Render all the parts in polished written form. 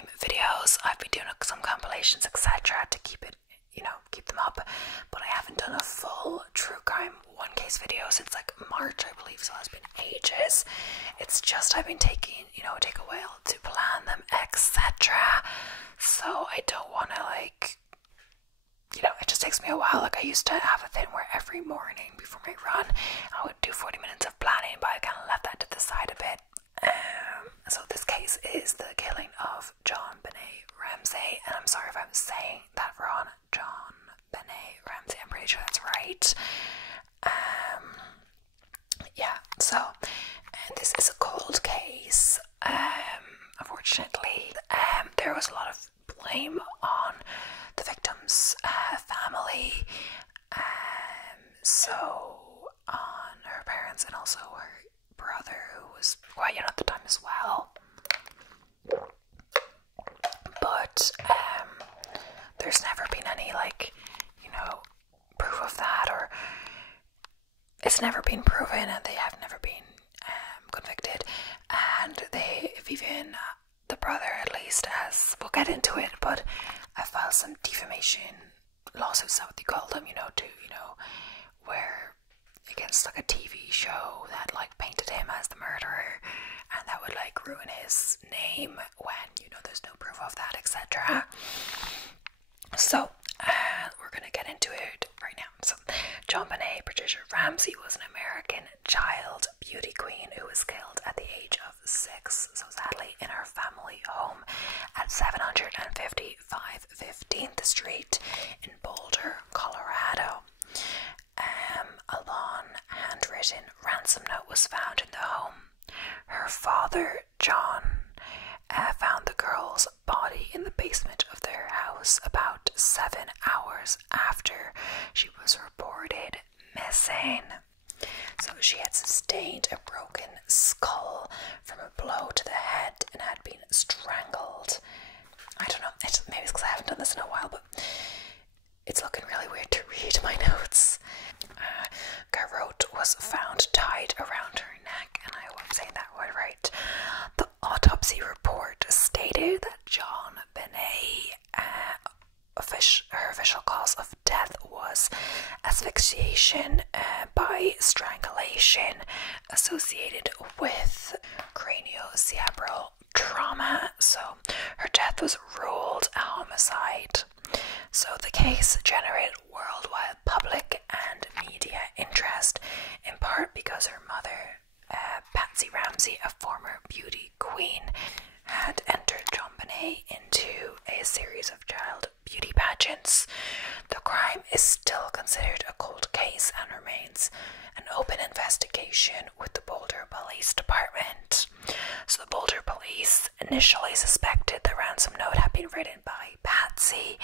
crime videos. I've been doing some compilations, etc., to keep it, keep them up. But I haven't done a full true crime one case video since like March, I believe. So it's been ages. It's just I've been taking, take a while to plan them, etc. So I don't want to it just takes me a while. Like I used to have a thing where every morning before my run, I would do 40 minutes of planning, but I kind of left that to the side a bit. So this case is the killing of JonBenét Ramsey, and I'm sorry if I'm saying that wrong. JonBenét Ramsey, I'm pretty sure that's right. Yeah, so this is a cold case. Unfortunately, there was a lot of blame on the victim's family, so on her parents and also her brother, who was quite young at the time as well. But there's never been any proof of that, or it's never been proven, and they have never been convicted. And they've even the brother, at least, as we'll get into it, but I filed some defamation lawsuits, is what they call them, where against like a TV show that painted him as the murderer, and that would ruin his name when there's no proof of that, etc. So we're gonna get into it right now. So JonBenét Patricia Ramsey was an American child beauty queen who was killed at the age of 6, so sadly, in her family home at 755 15th Street in Boulder, Colorado. A long handwritten ransom note was found in the home. Her father, John, found the girl's body in the basement of their house about 7 hours after she was reported missing. So she had sustained a broken skull from a blow to the head and had been strangled. I don't know, maybe it's because I haven't done this in a while, but it's looking really weird to read my notes. Garrote was found tied around her neck, and I hope I'm saying that word right. The autopsy report stated that JonBenét, her official cause of death was asphyxiation by strangulation associated with craniocerebral trauma. So her death was ruled a homicide. So the case generated worldwide public and media interest, in part because her mother, Patsy Ramsey, a former beauty queen, had entered JonBenét into a series of child beauty pageants. The crime is still considered a cold case and remains an open investigation with the Boulder Police Department. So the Boulder Police initially suspected the ransom note had been written by Patsy,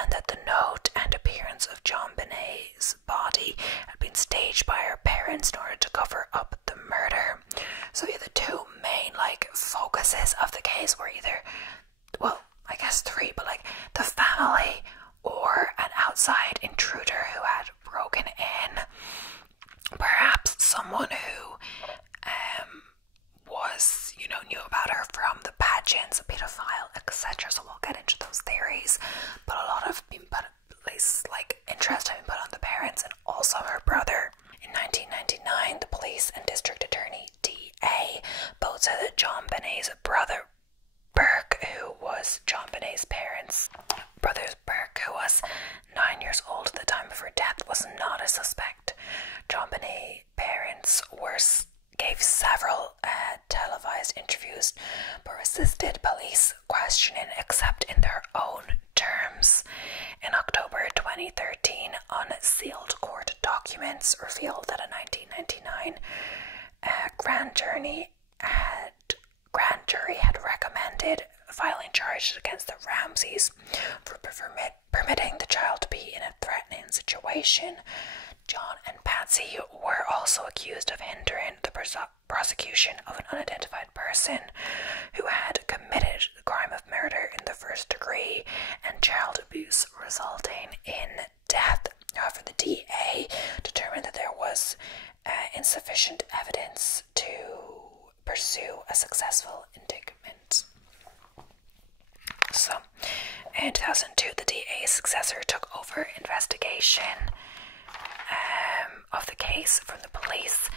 and that the note and appearance of JonBenét's body had been staged by her parents in order to cover up the murder. So the two main focuses of the case were either, well, I guess 3, but the family or an outside intruder who had broken in. Perhaps someone who was, knew about her from the pageants, a pedophile, etc. So we'll get into those theories. But a lot of interest have been put on the parents and also her brother. In 1999, the police and district attorney D.A. both said that JonBenét's brother Burke, who was JonBenét's parents, brother Burke, who was 9 years old at the time of her death, was not a suspect. JonBenét's parents gave several televised interviews, but resisted police questioning except in their own terms. In October 2013, unsealed court documents revealed that a 1999 grand jury had recommended filing charges against the Ramseys for permitting the child to be in a threatening situation. John and Patsy were also accused of hindering the prosecution of an unidentified person who had committed the crime of murder in the first degree and child abuse resulting in death. However, the DA determined that there was insufficient evidence to pursue a successful indictment. In 2002, the DA's successor took over investigation of the case from the police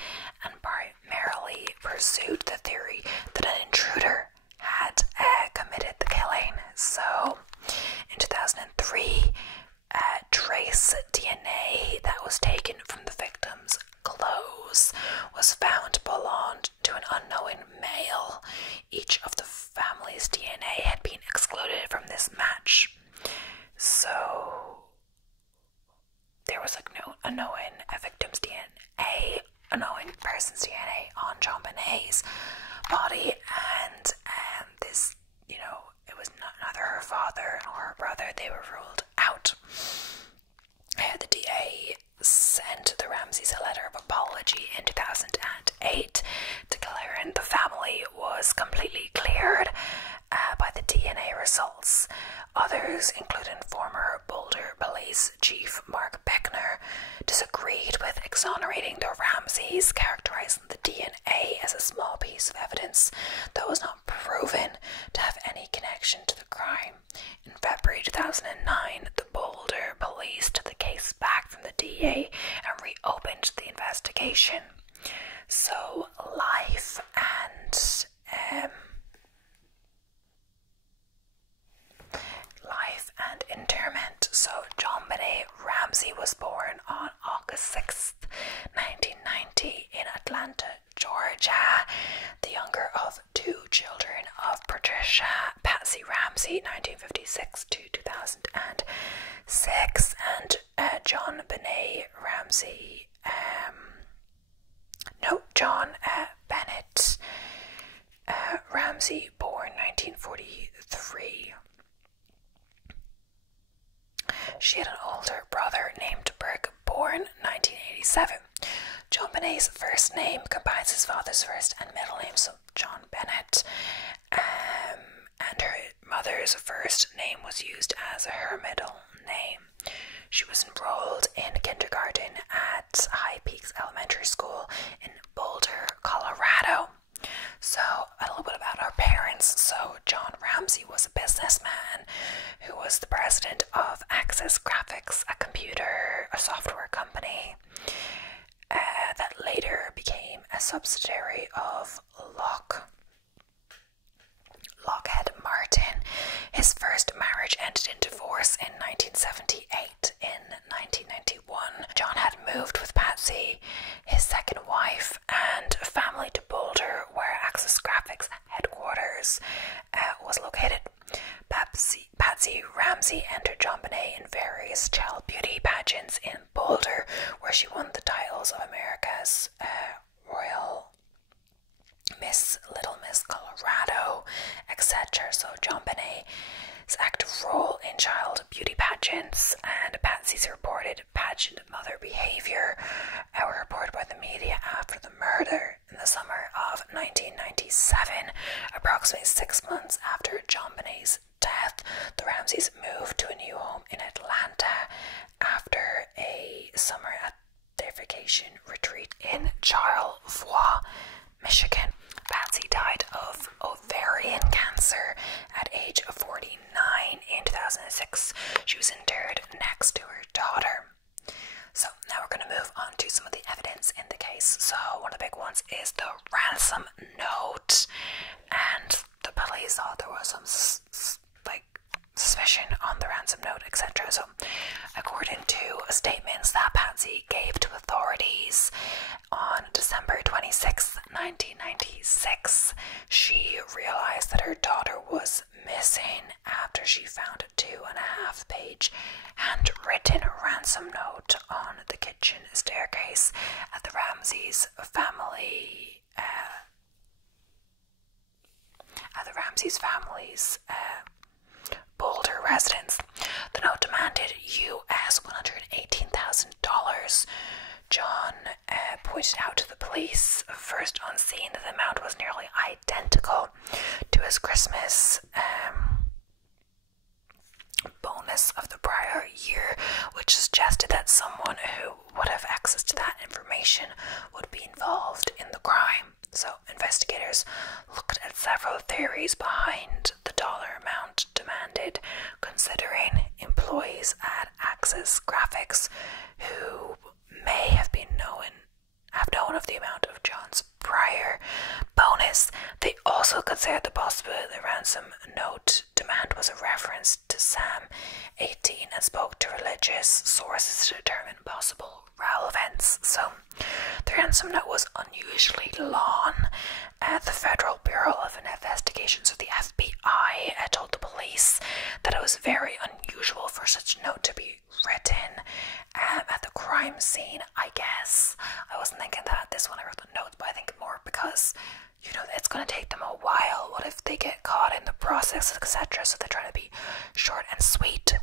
and primarily pursued the theory that an intruder had committed the killing. So, in 2003, trace DNA that was taken from the victim's clothes was found to belong to an unknown male. Each of the family's DNA had been excluded from this match. So there was like no unknown victim's DNA, unknown person's DNA on JonBenét's body, and this, you know, it was neither her father nor her brother. They were ruled out. The DA sent the Ramseys a letter of apology in 2008, declaring the family was completely cleared by the DNA results. Others, including former Boulder Police Chief Mark Beckner, disagreed with exonerating the Ramseys, characterizing the DNA as a small piece of evidence that was not proven to have any connection to the crime. In February 2009, the Boulder Police took the case back from the DA and reopened the investigation. So, life and interment. So, JonBenét Ramsey was born on August 6th, 1990 in Atlanta, Georgia, the younger of two children of Patricia Patsy Ramsey, 1956 to 2006, and JonBenét Ramsey, JonBenét Ramsey, born 1943. She had an older brother named Burke, born 1987. JonBenét's first name combines his father's first and middle name, so JonBenét, and her mother's first name was used as her middle name. She was enrolled in kindergarten at High Peaks Elementary School in Boulder, Colorado. So, a little bit about our parents. So, John Ramsey was a businessman who was the president of Access Graphics, a software company that later became a subsidiary of Lockheed Martin. His first marriage ended in divorce in 1978. In 1991, John had moved with Patsy, his second wife, and family to Boulder, where Access Graphics headquarters was located. Patsy Ramsey entered JonBenét in various child beauty pageants in Boulder, where she won the titles of America's Royal Miss, Little Miss Colorado, etc. So JonBenét's active role in child beauty pageants and Patsy's reported pageant mother behavior were reported by the media after the murder. In the summer of 1997, approximately 6 months after JonBenét's death, the Ramseys moved to a new home in Atlanta after a summer at their vacation retreat in Charlevoix, Michigan. Patsy died of ovarian cancer at age 49 in 2006. She was interred next to her daughter. So now we're going to move on to some of the evidence in the case. So one of the big ones is the ransom note, and the police thought there was some suspicion on the ransom note, etc. So according to statements that Patsy gave to authorities on December 26, 1996, she realized that her daughter was missing after she found a 2.5-page handwritten ransom note on the kitchen staircase at the Ramseys family's Boulder residence. The note demanded US $118,000. John pointed out to the police first on scene that the amount was nearly identical to his Christmas bonus of the prior year, which suggested that someone who would have access to that information would be involved in the crime. So investigators looked at several theories behind the dollar amount demanded, considering was a reference to Psalm 18 and spoke to religious sources to determine possible relevance. So the ransom note was unusually long. The Federal Bureau of Investigation, so the FBI, told the police that it was very unusual for such a note to be written at the crime scene. I guess I wasn't thinking that this one I wrote the notes, but I think more because, you know, it's going to take them a while. What if they get caught in the process, etc.? So they're trying to be short and sweet.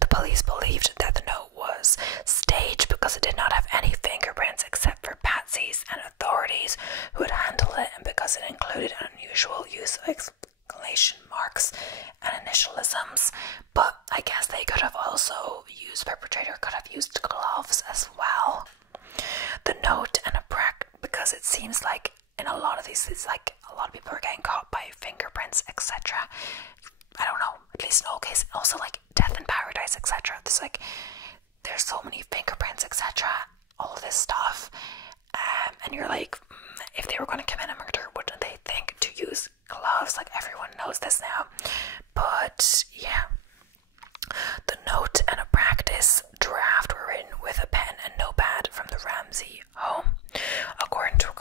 The police believed that the note was staged because it did not have any fingerprints except for Patsy's and authorities who had handled it, and because it included an unusual use of exclamation marks and initialisms. But I guess they could have also used, perpetrator could have used gloves as well. The note and because it seems like in a lot of these, it's like a lot of people are getting caught by fingerprints, etc. I don't know, at least in all cases. Also, like death in paradise, etc. There's so many fingerprints, etc. All of this stuff, and you're like, if they were going to commit a murder, wouldn't they think to use gloves? Like, everyone knows this now. But yeah, the note and a practice draft were written with a pen and notepad from the Ramsey home, according to a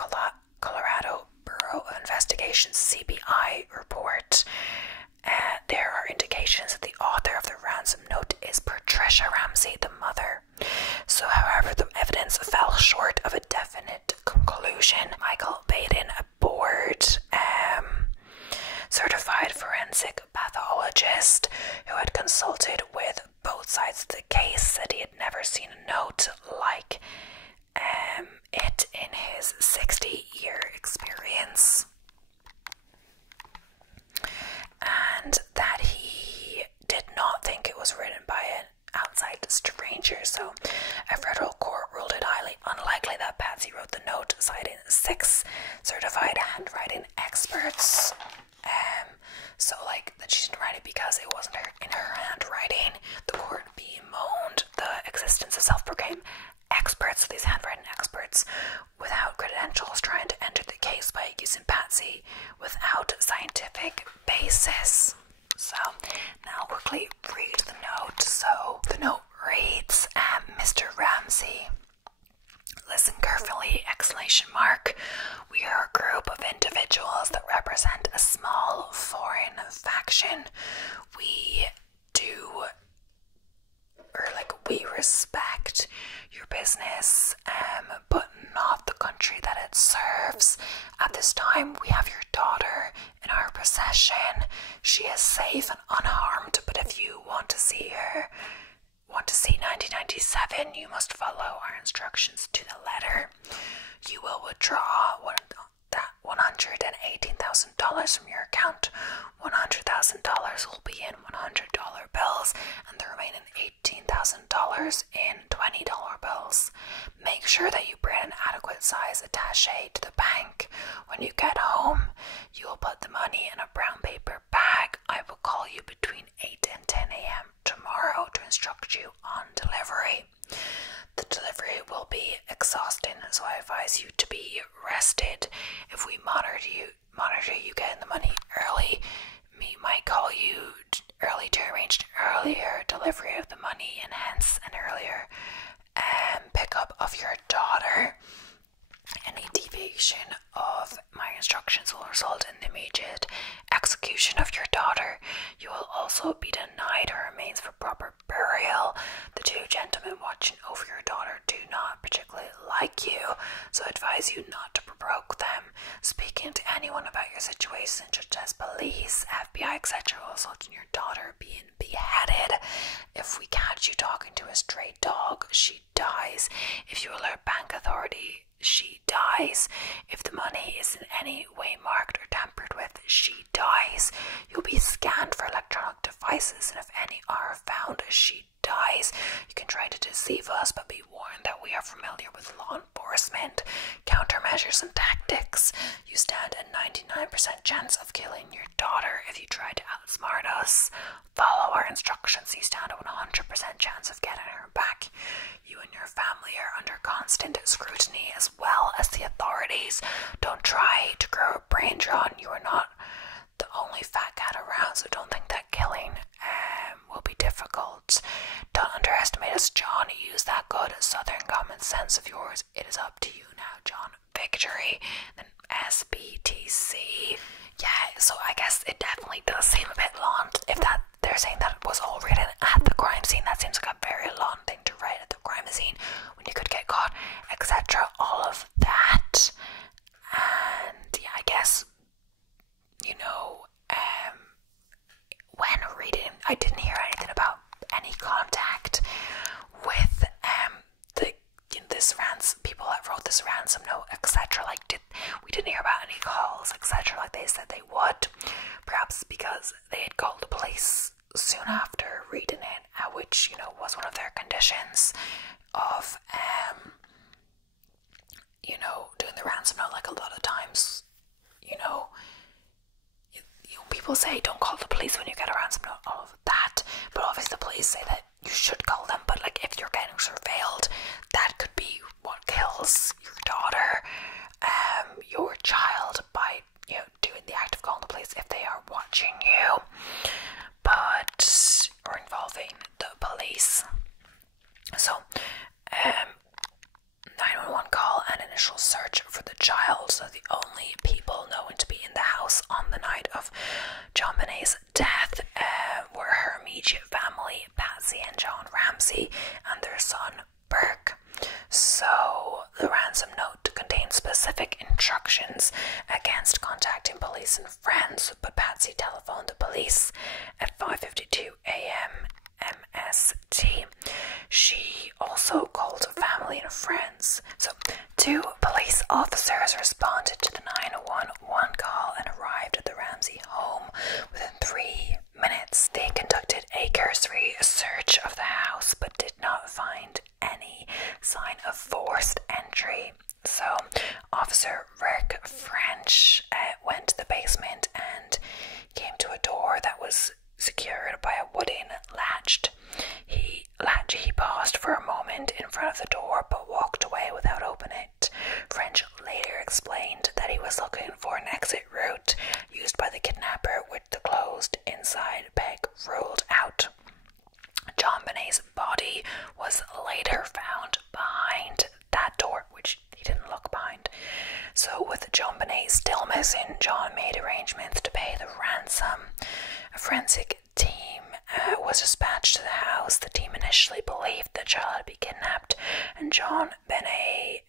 Colorado Bureau of Investigation's CBI report. There are indications that the author of the ransom note is Patricia Ramsey, the mother. So, however, the evidence fell short of a definite conclusion. Michael Baden, a board certified forensic pathologist who had consulted with both sides of the case, said he had never seen a note like it in his 60-year experience, and that he did not think it was written by an outside stranger. So a federal court ruled it highly unlikely that Patsy wrote the note, citing 6 certified handwriting experts. So like that she didn't write it because it wasn't in her handwriting. The court bemoaned the existence of self-proclaimed experts, so these handwriting experts without credentials, trying to enter the case by accusing Patsy without scientific basis. So now I'll quickly read the note. So the note reads, Mr. Ramsey, listen carefully, exclamation mark. We are a group of individuals that represent a small foreign faction. We respect your business, but not the country that it serves. At this time, we have your daughter in our possession. She is safe and unharmed, but if you want to see 1997, you must follow our instructions to the letter. You will withdraw $118,000 from your account. $100,000 will be in $100 bills, and the remaining $18,000 in $20 bills. Make sure that you bring an adequate size attaché to the bank. When you get home, you will put the money in a brown paper bag. I will call you between 8 and 10 a.m. tomorrow to instruct you on delivery. The delivery will be exhausting, so I advise you to be rested. If we monitor you getting the money early, we might call you early to arrange an earlier delivery of the money and hence an earlier pickup of your daughter. Any deviation of my instructions will result in the immediate execution of your daughter. You will also be denied her remains for proper burial. The 2 gentlemen watching over your daughter do not particularly like you, so I advise you not to provoke them. Speaking to anyone about your situation, such as police, FBI, etc., will result in your daughter being beheaded. If we catch you talking to a stray dog, she dies. If you alert bank authority, she dies. If the money is in any way marked or tampered with, she dies. You'll be scanned for electronic devices, and if any are found, she dies. You can try to deceive us, but be warned that we are familiar with law enforcement, countermeasures, and tactics. You stand a 99% chance of killing your daughter if you try to outsmart us. Follow our instructions. You stand a 100% chance of getting her back. You and your family are under constant scrutiny, as well as the authorities. Don't try to grow a brain, John. You are not the only fat cat around, so don't think that evidence of yours. It is up to you now, John. Victory. Then SBTC. Yeah, so I guess it definitely does seem a bit long. If that they're saying that it was all written at the crime scene, that seems like a very long thing to write at the crime scene when you could get caught, etc. All of that. And yeah, I guess, you know, when reading, I didn't hear anything about any contact with people that wrote this ransom note, etc. Like, we didn't hear about any calls, etc. Like they said they would. Perhaps because they had called the police soon after reading it, which, you know, was one of their conditions of you know, doing the ransom note. Like, a lot of times, you know, people say don't call the police when you get a ransom note, all of that, but obviously the police say that you should call them. But like, if you're getting surveilled, that could be what kills your daughter, your child, by, you know, doing the act of calling the police if they are watching you, or involving the police. So 911 call and initial search for the child. So the only people known to be in the house on the night of JonBenét's death were her immediate family, Patsy and John Ramsey, and their son, Burke. So the ransom note contained specific instructions against contacting police and friends, but Patsy telephoned the police at 5:52 a.m. MST. She also called family and friends. So 2 police officers responded to the 911 call and arrived at the Ramsey home within 3 minutes. They conducted a cursory search of the house but did not find any sign of forced entry. So Officer Rick French went to the basement and came to a door that was secured by a wooden latch. He paused for a moment in front of the door but walked away without opening it. French later explained that he was looking for an exit route used by the kidnapper, with the closed inside peg ruled out. JonBenét's body was later found behind that door, which he didn't look behind. So with JonBenét still missing, John made arrangements to pay the ransom. A forensic team was dispatched to the house. The team initially believed the child had been kidnapped, and JonBenét's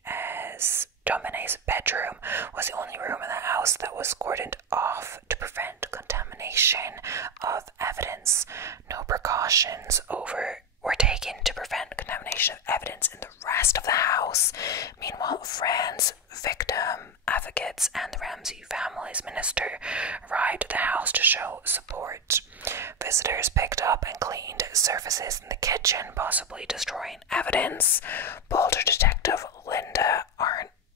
bedroom was the only room in the house that was cordoned off to prevent contamination of evidence. No precautions were taken to prevent contamination of evidence in the rest of the house. Meanwhile, friends, victim advocates, and the Ramsey family's minister arrived at the house to show support. Visitors picked up and cleaned surfaces in the kitchen, possibly destroying evidence. Boulder detective Linda Arnold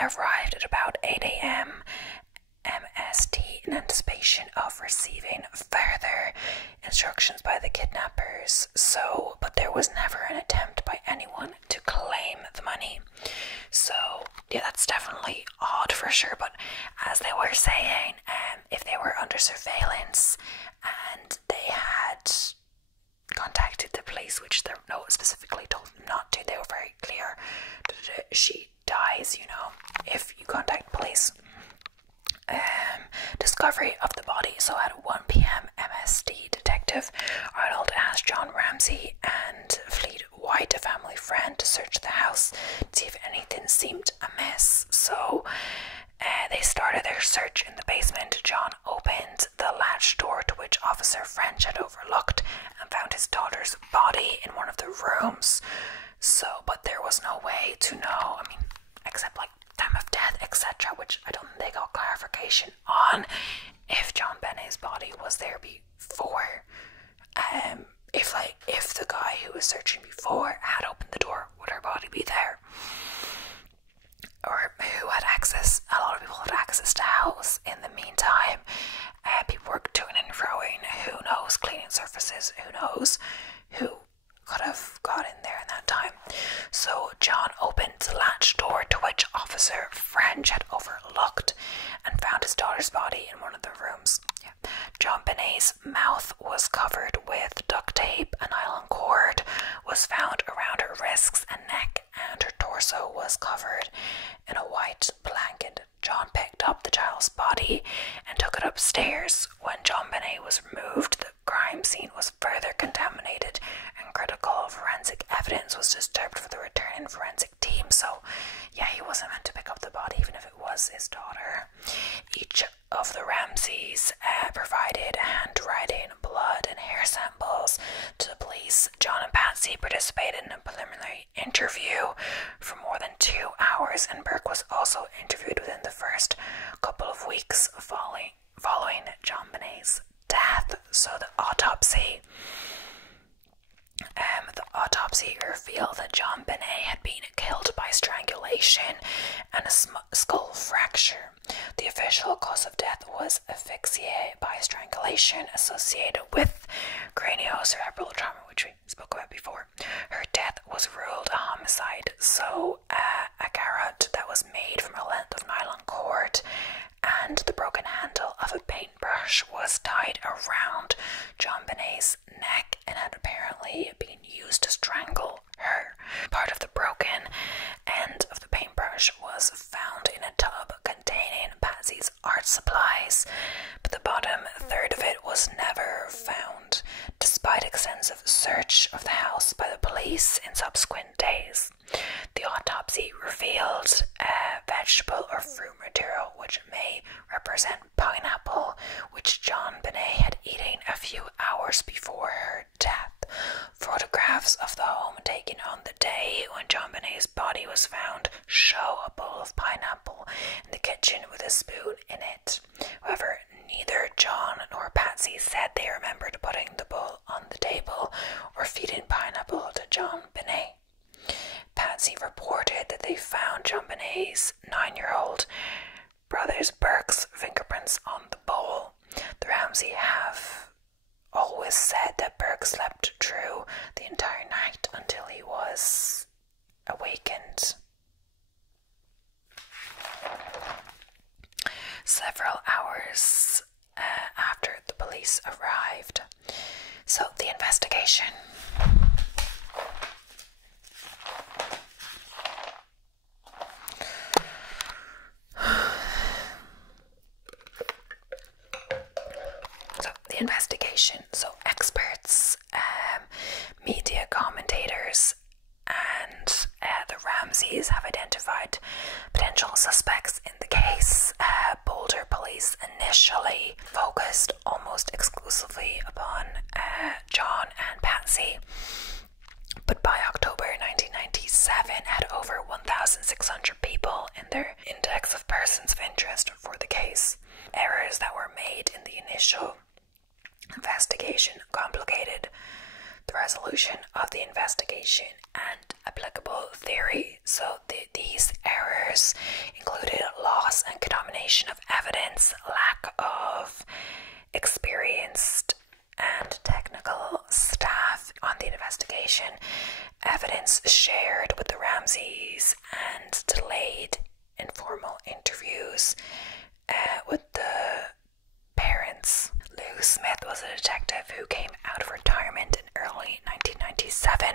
arrived at about 8 a.m. MST in anticipation of receiving further instructions by the kidnappers. But there was never an attempt by anyone to claim the money. So yeah, that's definitely odd for sure. But as they were saying, if they were under surveillance and they had contacted the police, which the note specifically told them not to, they were very clear that she dies, you know, if you contact police. Discovery of the body. So at 1 p.m. MST detective Arnold asked John Ramsey and Fleet White, a family friend, to search the house to see if anything seemed amiss. So they started their search in the basement. John opened the latch door to which Officer French had overlooked and found his daughter's body in one of the rooms. But there was no way to know, except like time of death, etc., which I don't think they got clarification on, if JonBenét's body was there before. If the guy who was searching before had opened the door, would her body be there? Or who had access? A lot of people had access to the house in the meantime. People were toing and froing. Who knows? Cleaning surfaces. Who knows? Who could have got in there in that time? So John opened the latch door to which Officer French had overlooked and found his daughter's body in one of the rooms. torso was covered in a white blanket. John picked up the child's body and took it upstairs. When JonBenét was removed, the crime scene was further contaminated and critical forensic evidence was disturbed for the returning forensic team. So, yeah, he wasn't meant to pick up the body even if it was his daughter. Each of the Ramseys provided handwriting, blood and hair samples to the police. John and Patsy participated in a preliminary interview for more than 2 hours, and Burke was also interviewed within the first couple of weeks following JonBenét's death. So the autopsy revealed that JonBenét had been killed by strangulation and a skull fracture. The official cause of death was asphyxia by strangulation associated with craniocerebral trauma, which we spoke about before. Her death was ruled a homicide, so a garrote that was made from a length of nylon cord and the broken handle of a paintbrush was tied around JonBenét's neck and had apparently been used to strangle her. Part of the broken end of the paintbrush was found in a tub containing Patsy's art supplies, but the bottom third of it was never found, despite extensive search of the house by the police in subsequent days. The autopsy revealed vegetable or fruit material which may represent pineapple, which JonBenét had eaten a few hours before her death. Photographs of the home taken on the day when JonBenét's body was found show a bowl of pineapple in the kitchen with a spoon in it. However, neither John nor Patsy said they remembered putting the bowl on the table or feeding pineapple to JonBenét. Patsy reported that they found JonBenét's 9-year-old brother's Burke's fingerprints on the bowl. The Ramsey have always said that Burke slept through the entire night until he was awakened. Several hours after the police arrived. So the investigation. So experts, media commentators, and the Ramseys have identified potential suspects in the case. Boulder police initially focused almost exclusively upon John and Patsy, but by October 1997 had over 1,600 people in their index of persons of interest for the case. Errors that were made in the initial investigation complicated the resolution of the investigation and applicable theory. So these errors included loss and contamination of evidence, lack of experienced and technical staff on the investigation, evidence shared with the Ramseys, and delayed informal interviews with the parents. Lou Smith was a detective who came out of retirement in early 1997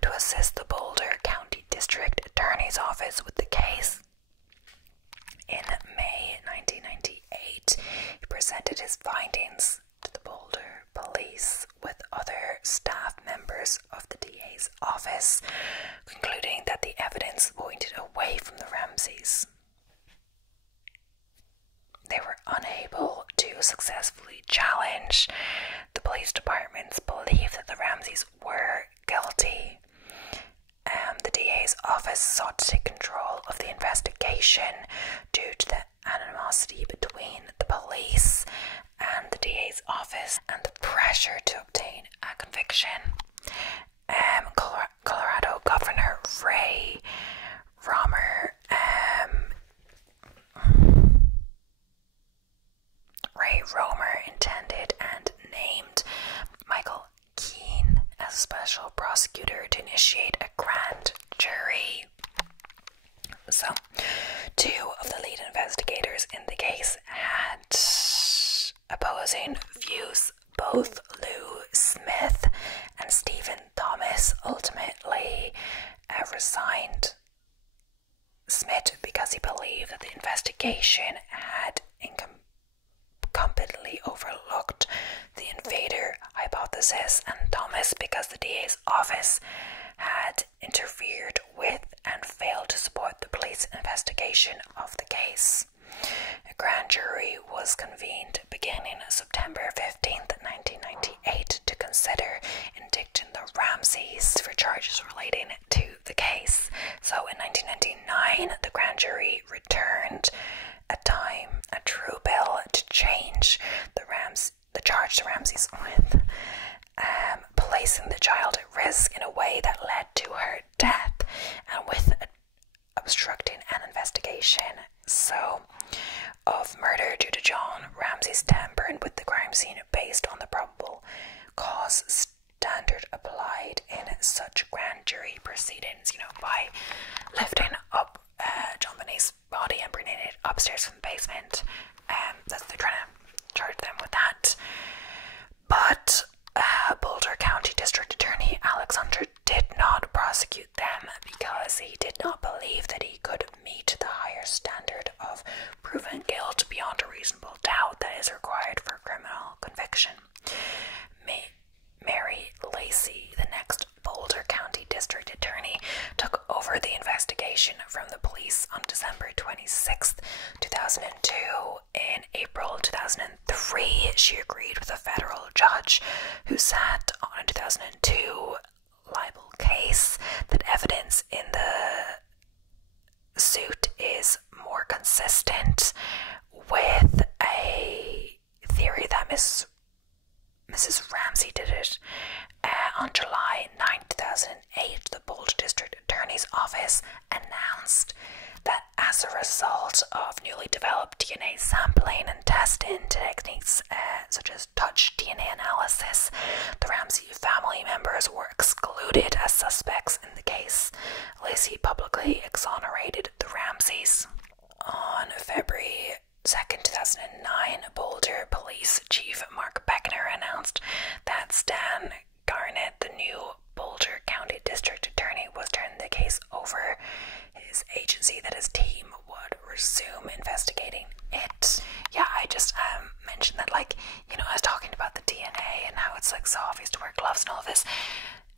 to assist the Boulder County District Attorney's Office with the case. In May 1998, he presented his findings to the Boulder police with other staff members of the DA's office, concluding that the evidence pointed away from the Ramseys. They were unable to successfully challenge the police department's belief that the Ramseys were guilty. The DA's office sought to take control of the investigation due to the animosity between the police and the DA's office and the pressure to obtain a conviction. Colorado Governor Ray Romer intended and named Michael Keene as a special prosecutor to initiate a grand jury. So, two of the lead investigators in the case had opposing views. Both Lou Smith and Stephen Thomas ultimately resigned Smith because he believed that the investigation had incompetently overlooked the invader hypothesis, and Thomas because the DA's office had interfered with and failed to support the police investigation of the case. A grand jury was convened beginning September 15th, 1998 to consider indicting the Ramseys for charges relating to the case. So in 1999, the grand jury returned a true bill to change the charge to Ramsey's with placing the child at risk in a way that led to her death and with obstructing an investigation. So, of murder due to John Ramsey's tampering with the crime scene based on the probable cause standard applied in such grand jury proceedings, by lifting up JonBenét's body and bringing it upstairs from the basement. They're trying to charge them with that. But Boulder County District Attorney Alex Hunter did not prosecute them because he did not believe that he could meet the higher standard of proven guilt beyond a reasonable doubt that is required for criminal conviction. Mary Lacey, the next Boulder County District Attorney, took over the investigation from the police on December 26th, 2002. In April 2003, she agreed with a federal judge who sat on a 2002 libel case that evidence in the suit is more consistent with a theory that Mrs. Ramsey did it. On July 9, 2008, the Boulder District Attorney's Office announced that as a result of newly developed DNA sampling and testing techniques such as touch DNA analysis, the Ramsey family members were excluded as suspects in the case. Lacey publicly exonerated the Ramseys. On February 2nd, 2009, Boulder Police Chief Mark Beckner announced that Stan Garnett, the new Boulder County District Attorney, was turning the case over his agency, that his team would resume investigating it. Yeah, I just mentioned that, I was talking about the DNA and how it's so obvious to wear gloves and all of this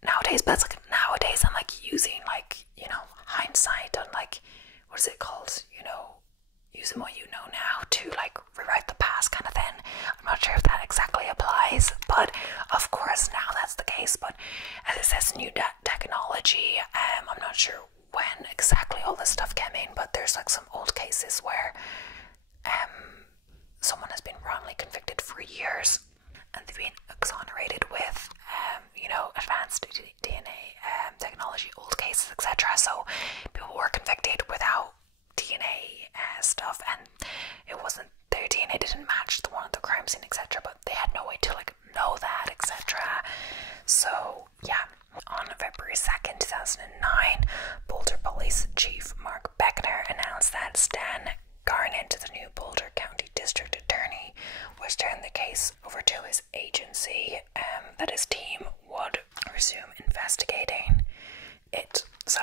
nowadays, but it's nowadays I'm using hindsight on what is it called, using what you know now to rewrite the past kind of thing. I'm not sure if that exactly applies, but of course now that's the case. But as it says, new technology, I'm not sure when exactly all this stuff came in, but there's some old cases where someone has been wrongly convicted for years and they've been exonerated with advanced DNA technology, old cases, etc. So people were convicted without DNA stuff, and it wasn't, their DNA didn't match the one at the crime scene, etc., but they had no way to know that, etc. So yeah, on February 2nd, 2009, Boulder Police Chief Mark Beckner announced that Stan Garnett, the new Boulder County District Attorney, was turning the case over to his agency, that his team would resume investigating it. So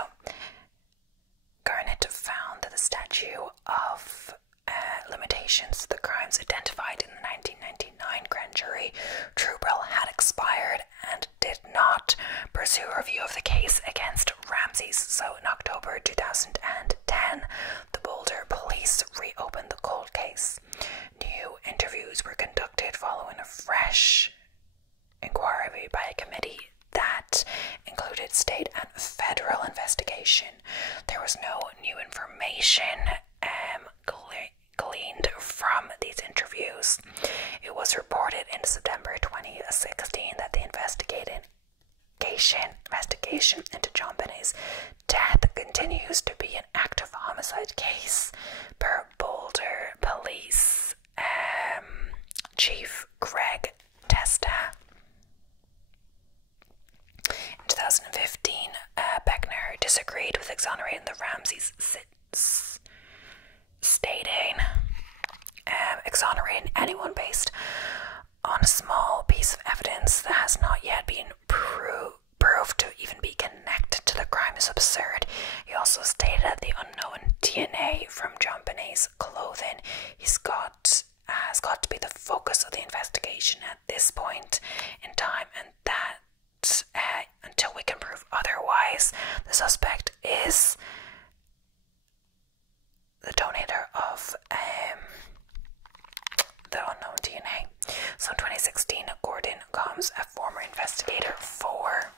Garnett found that the statute of limitations, the crimes identified in the 1999 grand jury trial, had expired and did not pursue a review of the case against Ramsey's. So in October 2010, the Boulder police reopened the cold case. New interviews were conducted following a fresh inquiry by a committee that included state and federal investigation. There was no new information gleaned from these interviews. It was reported in September 2016 that the investigation into JonBenét's death continues to be an active homicide case, per Boulder Police Chief Greg Testa. In 2015, Beckner disagreed with exonerating the Ramseys, stating, exonerating anyone based on a small piece of evidence that has not yet been proved to even be connected to the crime is absurd. He also stated that the unknown DNA from JonBenét's clothing. Has got to be the focus of the investigation at this point in time, and that until we can prove otherwise, the suspect is the donator of the unknown DNA. So in 2016, Gordon Combs, a former investigator for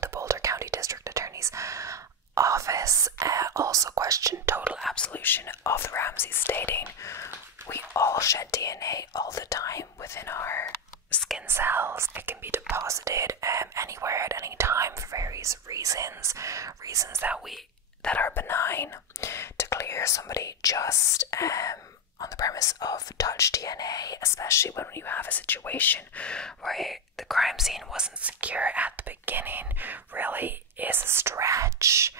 the Boulder County District Attorney's Office, also questioned total absolution of the Ramseys, stating, "We all shed DNA all the time within our skin cells. It can be deposited anywhere at any time for various reasons that are benign. To clear somebody just on the premise of touch DNA, especially when you have a situation where the crime scene wasn't secure at the beginning, really is a stretch."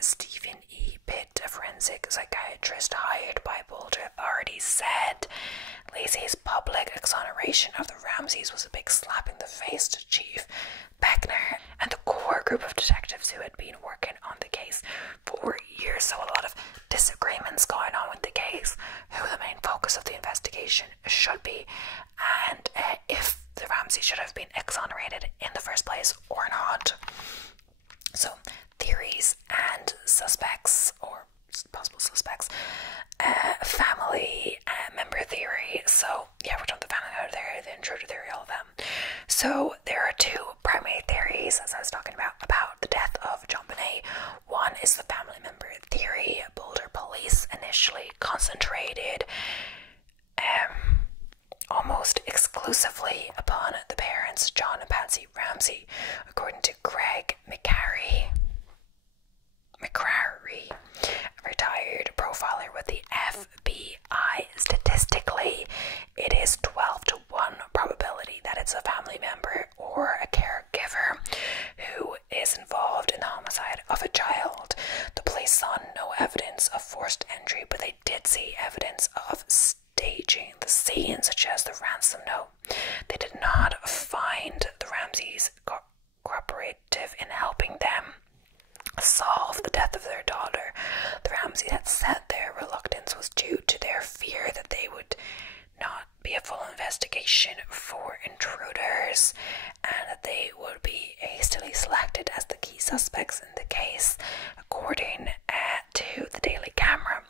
Stephen E. Pitt, a forensic psychiatrist hired by Boulder authorities, said Lacey's public exoneration of the Ramseys was a big slap in the face to Chief Beckner and the core group of detectives who had been working on the case for years. So a lot of disagreements going on with the case, who the main focus of the investigation should be, and if the Ramseys should have been exonerated in the first place or not. So theories and suspects, or possible suspects, family member theory. So yeah, we're done with the family member theory, the intruder theory, all of them. So there are two primary theories, as I was talking about the death of JonBenét. One is the family member theory. Boulder police initially concentrated almost exclusively upon the parents, John and Patsy Ramsey, according to Greg McCrary, a retired profiler with the FBI. Statistically, it is 12 to 1 probability that it's a family member or a caregiver who is involved in the homicide of a child. The police saw no evidence of forced entry, but they did see evidence of staging the scene, such as the ransom note. They did not find the Ramseys cooperative in helping them solve the death of their daughter. The Ramseys had said their reluctance was due to their fear that they would not be a full investigation for intruders and that they would be hastily selected as the key suspects in the case, according to the Daily Camera.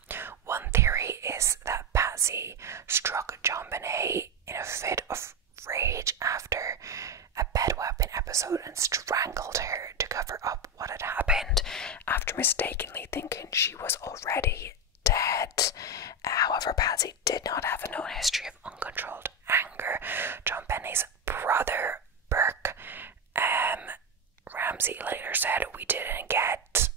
One theory is that Patsy struck JonBenét in a fit of rage after a bedwetting episode and strangled her to cover up what had happened, after mistakenly thinking she was already dead. However, Patsy did not have a known history of uncontrolled anger. JonBenét's brother, Burke Ramsey, later said, "We didn't get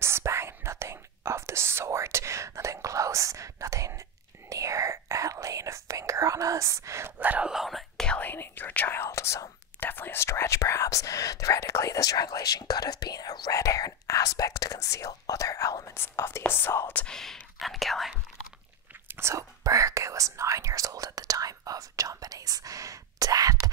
spanked, nothing of the sort, nothing close, nothing near laying a finger on us, let alone killing your child." So definitely a stretch, perhaps. Theoretically, the strangulation could have been a red herring aspect to conceal other elements of the assault and killing. So Burke, who was 9 years old at the time of JonBenét's death,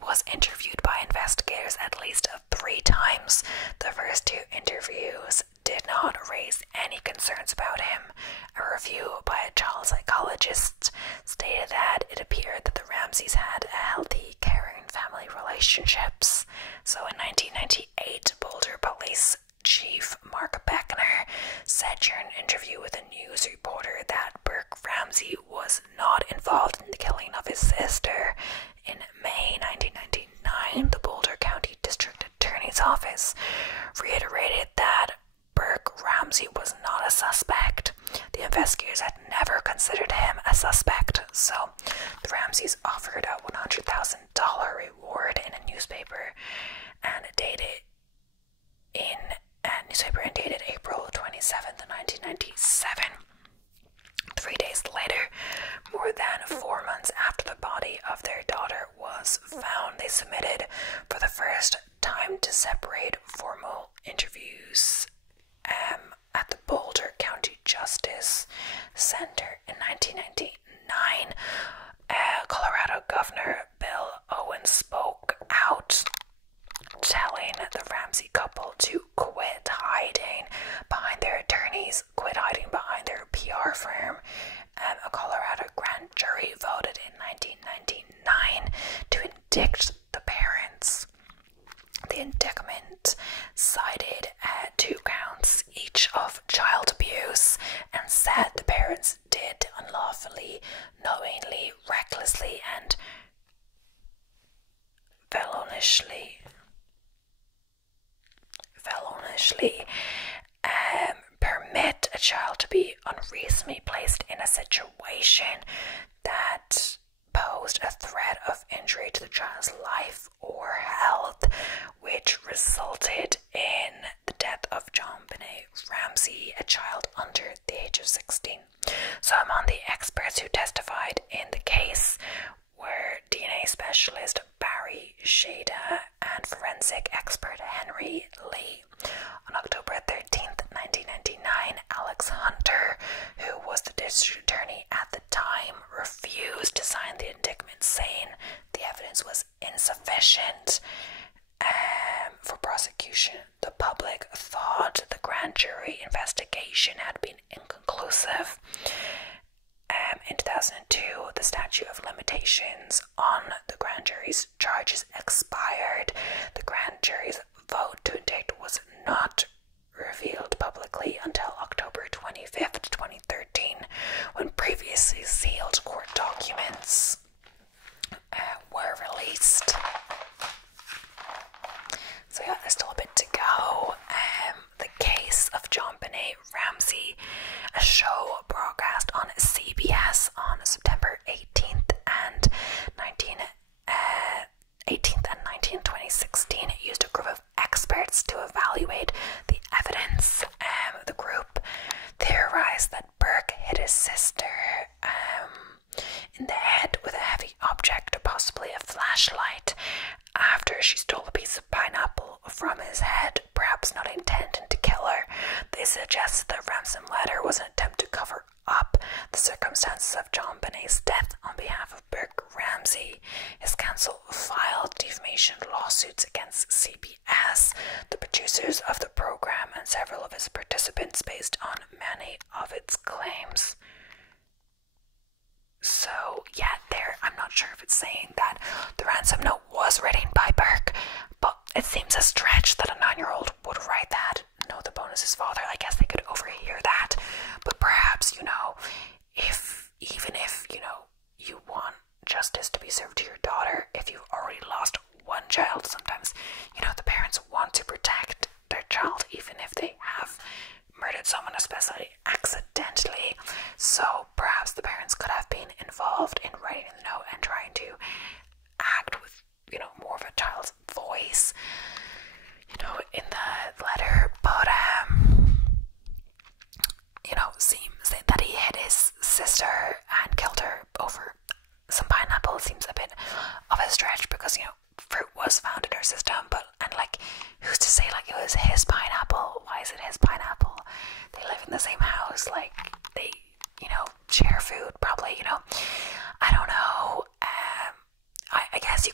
was interviewed by investigators at least 3 times. The first 2 interviews did not raise any concerns about him. A review by a child psychologist stated that it appeared that the Ramseys had a healthy, caring family relationships. So in 1998, Boulder Police Chief Mark Beckner said during an interview with a news reporter that Burke Ramsey was not involved in the killing of his sister. In May 1999, the Boulder County District Attorney's Office reiterated that Burke Ramsey was not a suspect. The investigators had never considered him a suspect, so the Ramseys offered a $100,000 reward in a newspaper and dated April 27th, 1997. 3 days later, more than 4 months after the body of their daughter was found, they submitted for the first time to separate formal interviews at the Boulder County Justice Center. In 1999, Colorado Governor Bill Owens spoke out, telling the Ramsey couple to quit hiding behind child to be unreasonably placed in a situation that posed a threat of injury to the child's life or health, which resulted in the death of JonBenét Ramsey, a child under the age of 16. So among the experts who testified in the case were DNA specialist Barry Shada and forensic expert Henry Lee. On October 13th, 1999, Alex Hunter, who was the district attorney at the time, refused to sign the indictment, saying the evidence was insufficient for prosecution. The public thought the grand jury investigation had been inconclusive. In 2002, the statute of limitations on the grand jury's charges expired. The grand jury's vote to indict was not revealed publicly until October 25th, 2013, when previously sealed court documents were released. So yeah, there's still a bit to go. The Case of JonBenét Ramsey, a show broadcast on CBS on September 18th and 19th and 19th, 2016, used a group of experts to evaluate the evidence. The group theorized that Burke hit his sister in the head with a heavy object, or possibly a flashlight, after she stole a piece of pineapple from his head, perhaps not intending to kill her. They suggested that ransom letter was an attempt to cover up the circumstances of JonBenét's death on behalf of Burke Ramsey. His counsel filed defamation lawsuits against CBS, the producers of the program, and several of its participants based on many of its claims. So yeah, I'm not sure if it's saying that the ransom note was written by Burke, but it seems a stretch that a 9-year-old would write that. No, the bonus's father, I guess they could overhear that. But perhaps, even if, you want justice to be served to your daughter, if you've already lost one child, sometimes, the parents want to protect their child, even if they have murdered someone, especially accidentally. So perhaps the parents could have been involved in writing the note and trying to act with, more of a child's voice, in the letter. But, seems that he hit his sister and killed her over some pineapple. It seems a bit of a stretch because, fruit was found in her system, and who's to say, it was his pineapple? Why is it his pineapple? They live in the same house, they, share food, probably, I don't know. I guess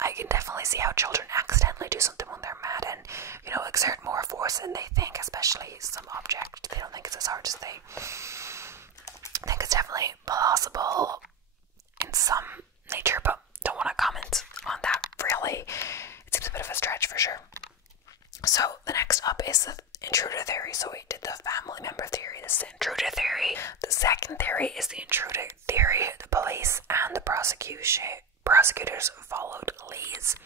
I can definitely see how children accidentally do something when they're mad and, exert more force than they think, especially some object. They don't think it's as hard as they think. It's definitely plausible in some nature, but don't want to comment on that, really. It seems a bit of a stretch for sure. So the next up is the intruder theory. So we did the family member theory, this is the intruder theory. The second theory is the intruder theory. The police and the prosecutors followed leads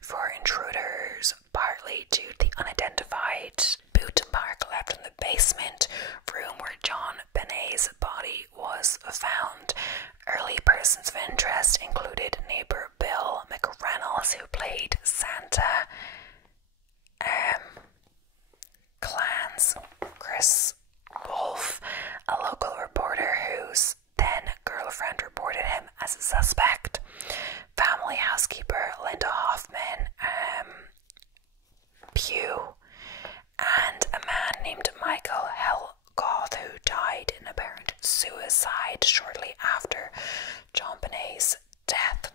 for intruders, partly due to the unidentified boot mark left in the basement room where JonBenét's body was found. Early persons of interest included neighbor Bill McReynolds, who played Santa, Clans, Chris Wolf, a local reporter whose then girlfriend reported him as a suspect, family housekeeper Linda Hoffman, Pugh, and a man named Michael Helgoth, who died in apparent suicide shortly after JonBenét's death.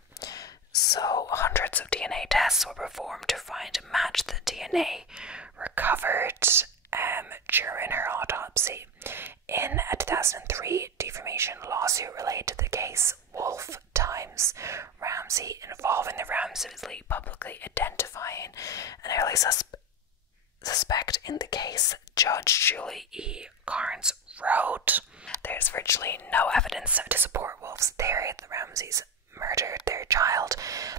So hundreds of DNA tests were performed to find and match the DNA recovered during her autopsy. In a 2003 defamation lawsuit related to the case Wolf Times Ramsey, involving the Ramseys publicly identifying an early suspect in the case, Judge Julie E. Carnes wrote, "There's virtually no evidence to support Wolf's theory that the Ramseys murdered their child,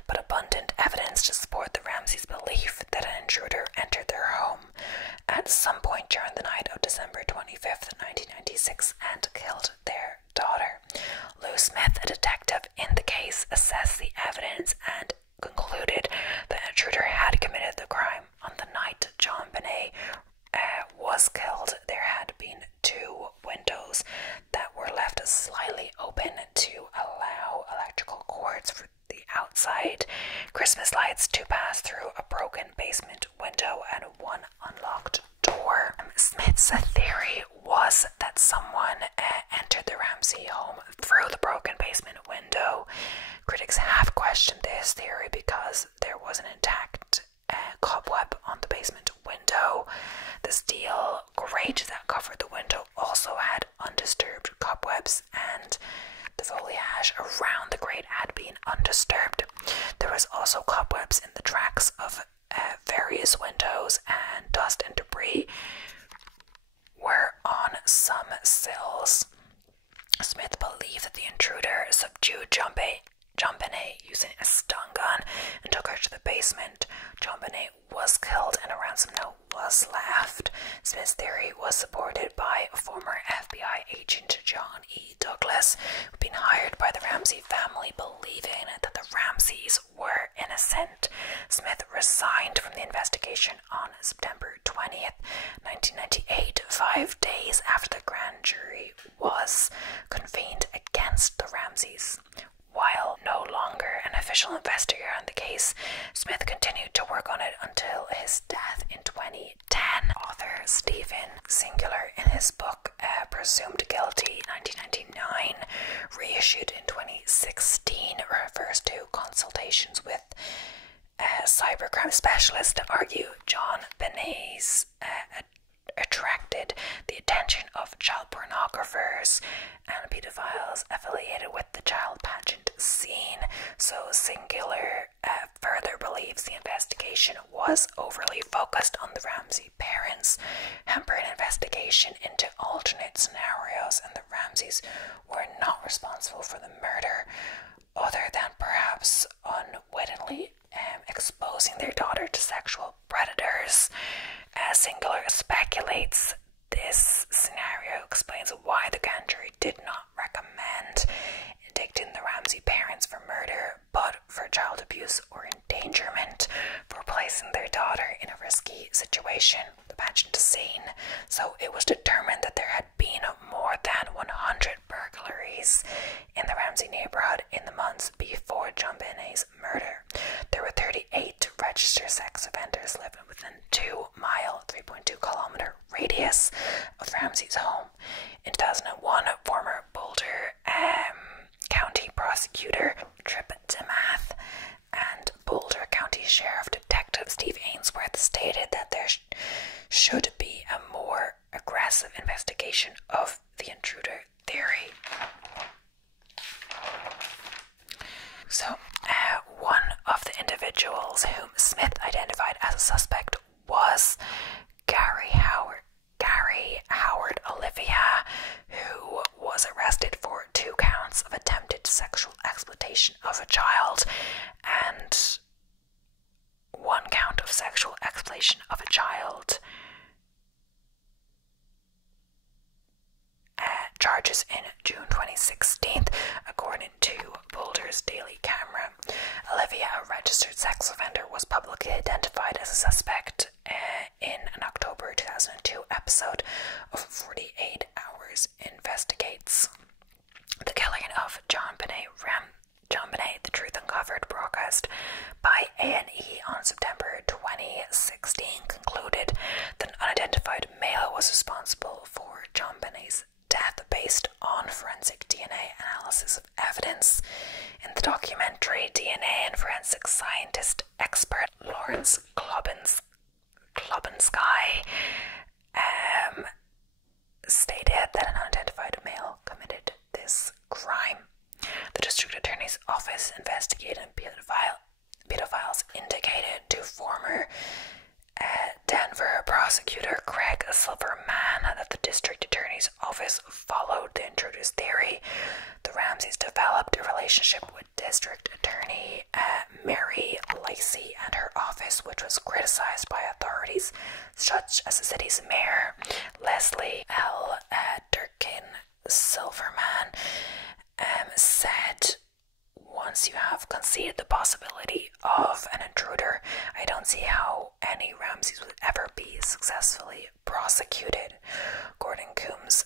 but abundant evidence to support the Ramseys' belief that an intruder entered their home at some point during the night of December 25th, Smith's theory was that someone entered the Ramsey home through the broken basement window. Critics have questioned this theory because there was an intact cobweb on the basement window. The steel grate that covered the window also had undisturbed cobwebs, and the foliage around the grate had been undisturbed. There was also cobwebs in the tracks of various windows, and dust and debris were on some sills. Smith believed that the intruder subdued JonBenét using a stun gun and took her to the basement. JonBenét was killed and a ransom note was left. Smith's theory was supported by former FBI agent John E. Douglas, who had been hired by the Ramsey family, believing that the Ramseys were innocent. Smith resigned from the investigation on September 20th, 1998, 5 days after the grand jury was convened against the Ramseys. While no longer an official investigator on the case, Smith continued to work on it until his death in 2010. Author Stephen Singular, in his book Presumed Guilty 1999, reissued in 2016, refers to consultations with cybercrime specialists to argue JonBenét's attracted the attention of child pornographers and pedophiles affiliated with the child pageant scene. So Singular further believes the investigation was overly focused on the Ramsey parents, hampering investigation into alternate scenarios, and the Ramseys were not responsible for the murder, other than perhaps unwittingly exposing their daughter to sexual predators. Singular speculates this scenario explains why the grand jury did not recommend indicting the Ramsey parents for murder, but for child abuse or endangerment, for placing their daughter in a risky situation, the pageant scene. So it was determined that there had been more than 100 burglaries in the Ramsey neighborhood in the months before JonBenét's murder. There were 38 registered sex offenders living within 2-mile, 3.2-kilometer radius of Ramsey's home. In 2001, former Boulder County prosecutor Tripp DeMath and Boulder County Sheriff Detective Steve Ainsworth stated that there should be a more aggressive investigation of the intruder theory. So, one of the individuals whom Smith identified as a suspect was Gary Howard Olivia, who was arrested for 2 counts of attempted sexual exploitation of a child and 1 count of sexual exploitation of a child. Charges in June 2016, according to Boulder's Daily Camera. Olivia, a registered sex offender, was publicly identified as a suspect in an October 2002 episode of 48 Hours Investigates. The killing of JonBenét, The Truth Uncovered, broadcast by A&E on September 2016, concluded that an unidentified male was responsible for JonBenét's death based on forensic DNA analysis of evidence. In the documentary, DNA and forensic scientist expert Lawrence Klobensky stated that an unidentified male committed this crime. The district attorney's office investigating pedophiles indicated to former Denver prosecutor Craig Silverman that the district attorney's office followed the intruder's theory. The Ramseys developed a relationship with district attorney Mary Lacey and her office, which was criticized by authorities such as the city's mayor, Leslie L. Durkin. Silverman said, "Once you have conceded the possibility of an intruder, I don't see how any Ramseys would ever be successfully prosecuted." Gordon Coombs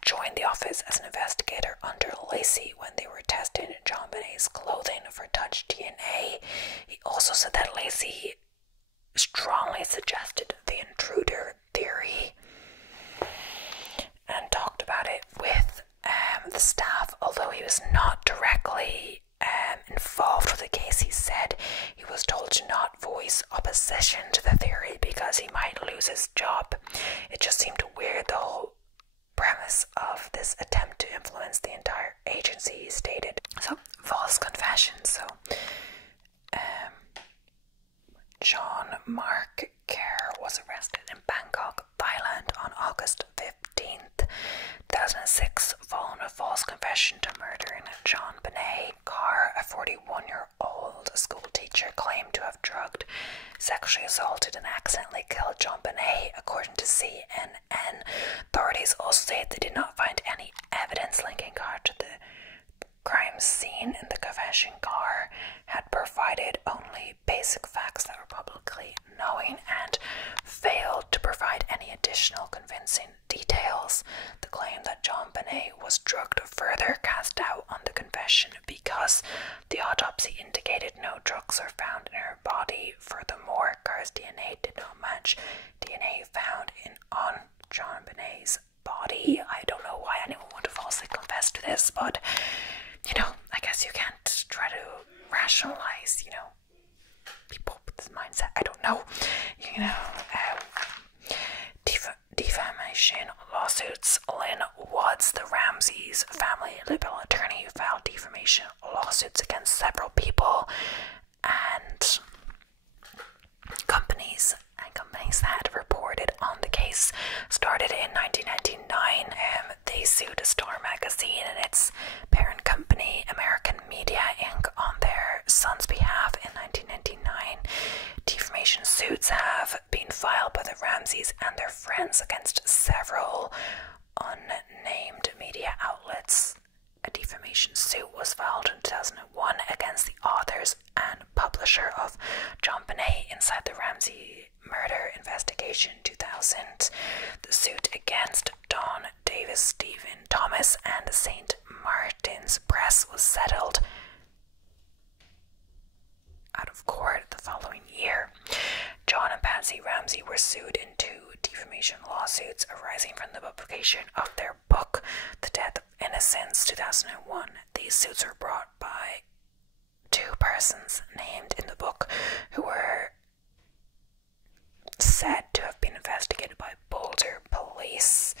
joined the office as an investigator under Lacey when they were testing JonBenét's clothing for touch DNA. He also said that Lacey strongly suggested the intruder theory. the staff, although he was not directly involved with the case. He said he was told to not voice opposition to the theory because he might lose his job. It just seemed weird, the whole premise of this attempt to influence the entire agency, he stated. So, false confession. So, John Mark Kerr was arrested in Bangkok, Thailand on August 15th, 2006, following a false confession to murdering JonBenét. Carr, a 41-year-old school teacher, claimed to have drugged, sexually assaulted and accidentally killed JonBenét, according to CNN. Authorities also say they did not find any evidence linking Carr to the crime scene in the confession. Carr had provided only basic facts that were publicly known and failed to provide any additional convincing details. The claim that JonBenét was drugged further cast doubt on the confession because the autopsy indicated no drugs were found in her body. Furthermore, Carr's DNA did not match DNA found on JonBenét's body. I don't know why anyone would falsely confess to this, but I guess you can't try to rationalize, people with this mindset. I don't know, defamation lawsuits. Lynn Woods, the Ramseys family legal attorney, filed defamation lawsuits against several people and companies that reported on the case. Started in 1999. They sued Star Magazine and its parent company, American Media Inc., on their son's behalf in 1999. Defamation suits have been filed by the Ramseys and their friends against several unnamed media outlets. A defamation suit was filed in 2001 against the authors and publisher of JonBenét Inside the Ramsey Murder Investigation 2000. The suit against Don Davis, Stephen Thomas, and St. Martin's Press was settled out of court the following year. John and Patsy Ramsey were sued in two defamation lawsuits arising from the publication of their book, The Death of Innocence, 2001. These suits were brought by two persons named in the book who were said to have been investigated by Boulder police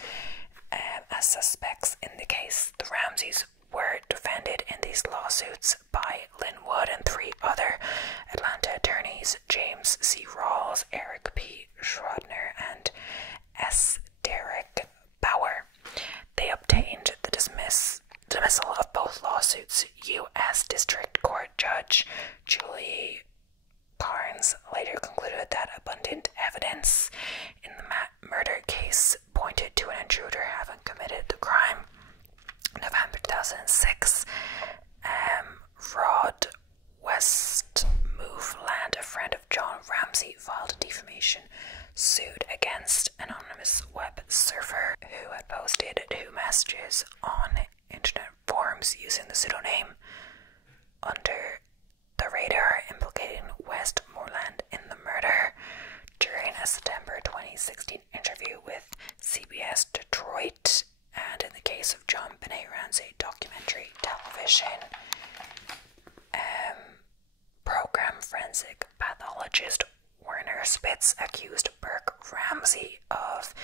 as suspects in the case. The Ramseys were defended in these lawsuits by Lynn Wood and three other Atlanta attorneys, James C. Rawls, Eric P. Schrodner, and S. Derek Bauer. They obtained the dismissal of both lawsuits. U.S. District Court Judge Julie Carnes later concluded that abundant evidence in the murder case pointed to an intruder having committed the crime. November 2006, Rod Westmoreland, a friend of John Ramsey, filed a defamation suit against an anonymous web surfer who had posted two messages on internet forums using the pseudonym Under the Radar, implicating Westmoreland in the murder. During a September 2016 interview with CBS Detroit and in the Case of JonBenét Ramsey documentary television program, forensic pathologist Werner Spitz accused Burke Ramsey of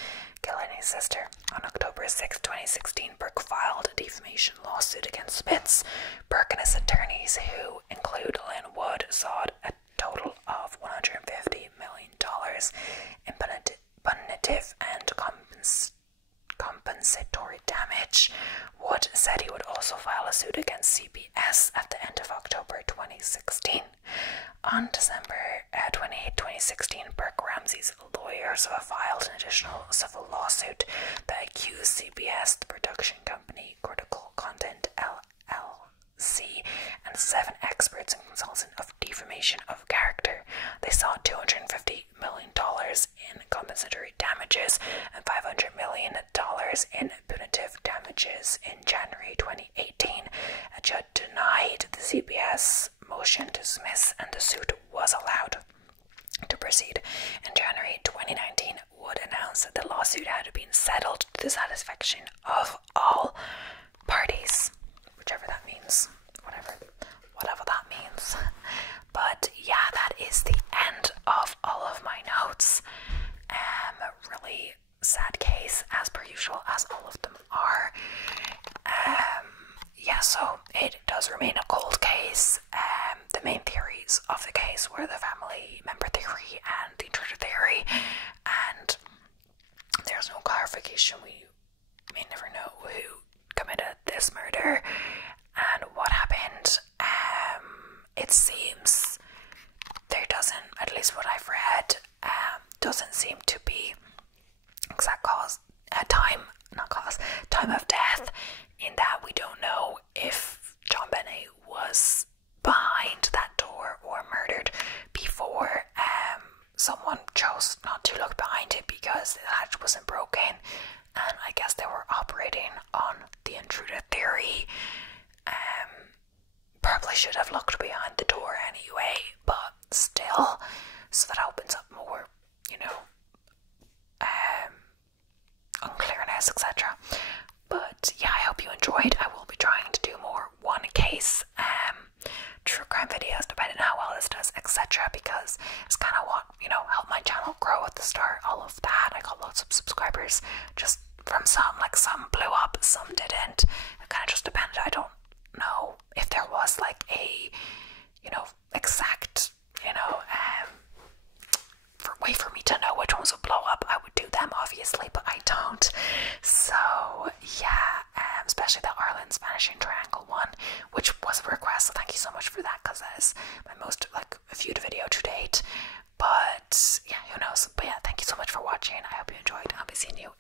killing his sister. On October 6, 2016, Burke filed a defamation lawsuit against Spitz. Burke and his attorneys, who include Lynn Wood, sought a total of $150 million in punitive and compensatory damage. Wood said he would also file a suit against CBS at the end of October 2016. On December 28, 2016, Burke Ramsey's lawyers filed an additional civil lawsuit that accused CBS, the production company Critical Content LLC, and 7 experts and consultants of defamation of character. They sought $250 million in compensatory damages and $500 million in punitive damages. In January 2018, a judge denied the CBS motion to dismiss and the suit was allowed to proceed. In January 2019, Wood announced that the lawsuit had been settled to the satisfaction of all parties, whichever that means, whatever that means. But yeah, that is the end of all of my notes. Really sad case, as per usual, as all of them are. Yeah, so it does remain a cold case. The main theories of the case were the family member theory and the intruder theory, and there's no clarification. We may never know who committed this murder and what happened. It seems there doesn't, at least what I've read, doesn't seem to be exact cause, time of death, in that we don't know if JonBenét was behind that door or murdered before someone chose not to look behind it because the latch wasn't broken, and I guess they were operating on the intruder theory. Probably should have looked behind the door anyway, but still, so that opens up more, unclearness, etc. But yeah, I hope you enjoyed. I will be trying to do more one case true crime videos, depending on how well this does, etc., because it's kind of what, helped my channel grow at the start. All of that, I got lots of subscribers just from some, like some blew up, some didn't. It kind of just depended. I don't know if there was like a exact way for me to know which ones would blow up. I would do them obviously, but I don't. So yeah, especially the Ireland's Vanishing Triangle one, which was a request, so thank you so much for that, because that is my most viewed video to date. But yeah, who knows. But yeah, thank you so much for watching. I hope you enjoyed. I'll be seeing you